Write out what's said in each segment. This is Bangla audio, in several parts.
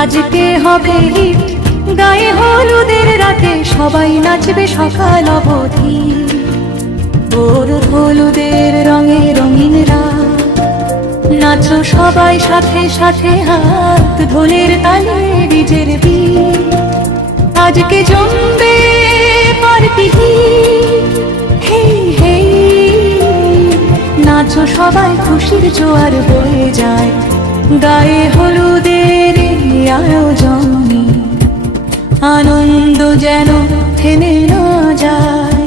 আজকে হবে হিট, গায়ে হলুদের রাতে সবাই নাচবে সকাল অবধি। ওর হলুদের রঙে রঙিন রাত, নাচো সবাই সাথে সাথে, হাত ঢোলের তালে ডিজের বিট। আজকে জমবে পার্টি, হেই হেই, নাচো সবাই, খুশির জোয়ার বয়ে যায়। গায়ে হলুদের আয়োজনে আনন্দ যেন থেমে না যায়।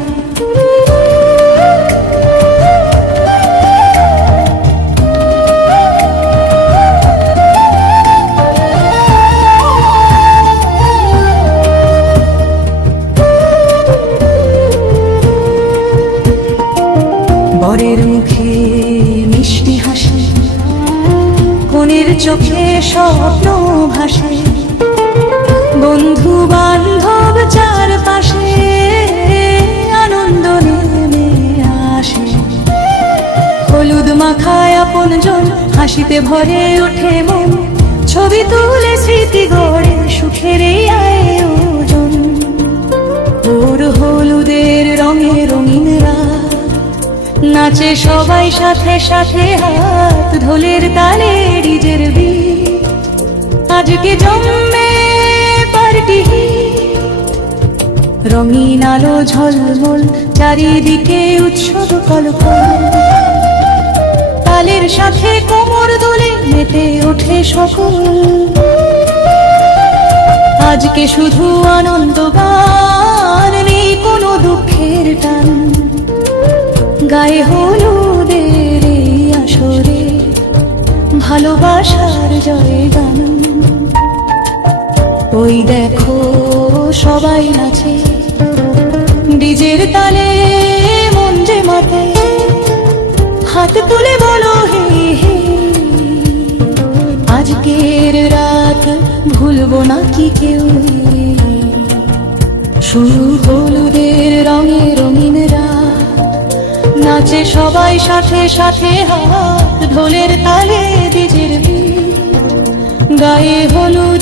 বরের মুখে মিষ্টি হাসি, কনের চোখে স্বপ্ন ভাসে। বন্ধু বান্ধব চারপাশে আনন্দ নেমে আসে। হলুদ মাখায় আপনজন, হাসিতে ভরে ওঠে মন। ছবি তুলে স্মৃতি গড়ে সুখের এই আয়োজন। ওর হলুদের রঙে রঙিন রাত, নাচে সবাই সাথে সাথে, হাত ঢোলের তালে ডিজের বিট। আজকে জমবে পার্টি, রঙিন আলো ঝলমল, চারিদিকে উৎসব কলকল। তালের সাথে কোমর দোলে মেতে ওঠে সকল। আজকে শুধু আনন্দ গান, নেই কোনো দুঃখের টান। গায়ে হলুদের এই আসরে ভালোবাসার জয়গান। ওই দেখো সবাই নাচে, ডিজের তালে মন যে মাতে। হাত তুলে বলো হে হে, আজকের রাত ভুলবো না কি কেউ। শুরু হলুদের রঙে রঙিন রাত, নাচে সবাই সাথে সাথে, হাত ঢোলের তালে ডিজের বিট। গায়ে হলুদ